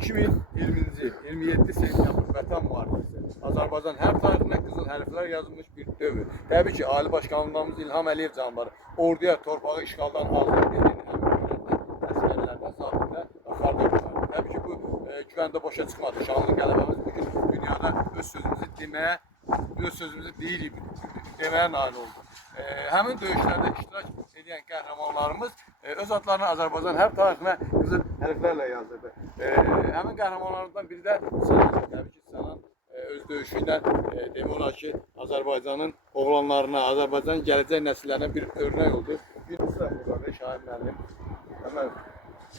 2020-ci 27 sentyabr Vətən müharibəsi Azərbaycan hər tarixinə qızıl hərflər yazılmış bir dövr. Təbii ki, Ali Başkanımız İlham Əliyev canları orduya torpağı işğaldan azad edən əsgərlərdən, zabitlər axarda qoyardı. Təbii ki, bu güvəndə boşa çıxmadı. Şanlı qələbəmiz bugün dünyada öz sözümüzü deməyə nail oldu. Həmin döyüşlərdə iştirak edən qəhrəmanlarımız öz adlarını Azərbaycan hər tarixinə qızıl hərflərlə yazırdı. Həmin qəhrəmanlarımızdan biri də Sənan. Təbii ki, Sənan öz döyüşü ilə demək olar ki, Azərbaycanın oğlanlarına, Azərbaycanın gələcək nəsillərinə bir örnək oldu. Bir burada Şahin müəllim,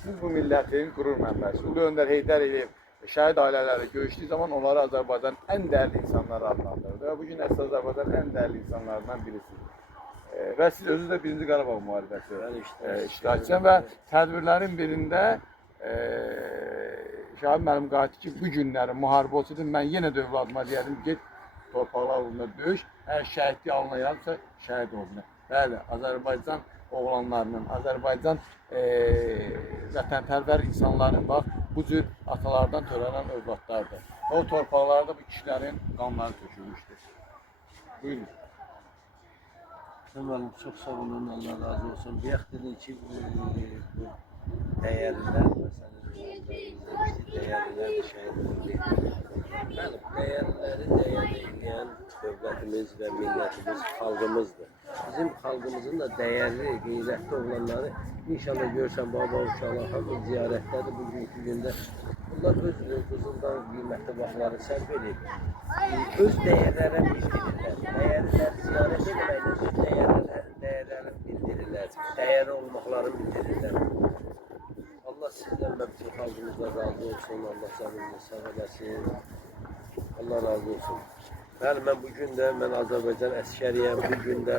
siz bu millətin qürur mənbəsi, Ulu Öndər Heydər Əliyev şəhid ailələri görüşdüyü zaman onları Azərbaycanın ən dəyərli insanları adlandırdı və bugün əsas Azərbaycanın ən dəyərli insanlarından birisiniz. Və siz özünüz də 1-ci Qarabağ müharibəsi iştirakçısınız və tədbirlərin birində Şahin müəllim qayıtdı ki, bu günləri müharibə olsaydı, mən yenə də övladıma deyərdim, get torpaqlar uğrunda döyüş, əgər şəhidlik alınayarsa, şəhid olun. Bəli, Azərbaycan oğlanlarının, Azərbaycan vətənpərvər insanların bax, bu cür atalardan törənən övladlardır. O torpaqlarda bu kişilərin qanları tökülmüşdür. Buyurun. Müəllim, çox sağ olun, Allah razı olsun. Bayaq dedin ki, bu dəyərlilər, məsələn, dəyərlilər şəhidlik. Bəli, dəyərləri dəyər edən dövlətimiz və millətimiz, xalqımızdır. Bizim xalqımızın da dəyərli, qeyrətli oğlanları inşallah görsən, baba uşaqlar hamı ziyarətdədir bugünkü gündə. Bunlar öz qızıldan qiymətli vaxtları sərf edir. Öz dəyərlərə bildirirlər. Dəyərlər ziyarət etməklə öz dəyərlərini bildirirlər. Dəyərli olmaqlarını bildirirlər. Allah sizdən və bütün xalqımızdan razı olsun. Allah canınızı sağ eləsin. Allah razı olsun. Bəli, mən bugün də, mən Azərbaycan əskəriyəm. Bugün də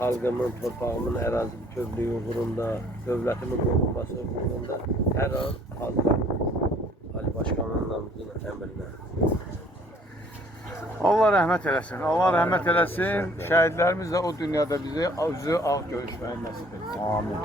xalqımın, torpağımın ərazi bütövlüyü uğrunda, dövlətimin qorunması uğrunda hər an hazıram. Ali Başkanımızın əmrinə. Allah rəhmət eləsin. Allah rəhmət eləsin. Şəhidlərimiz də o dünyada bizi ağ görüşməyi nəsib etsin. Amin.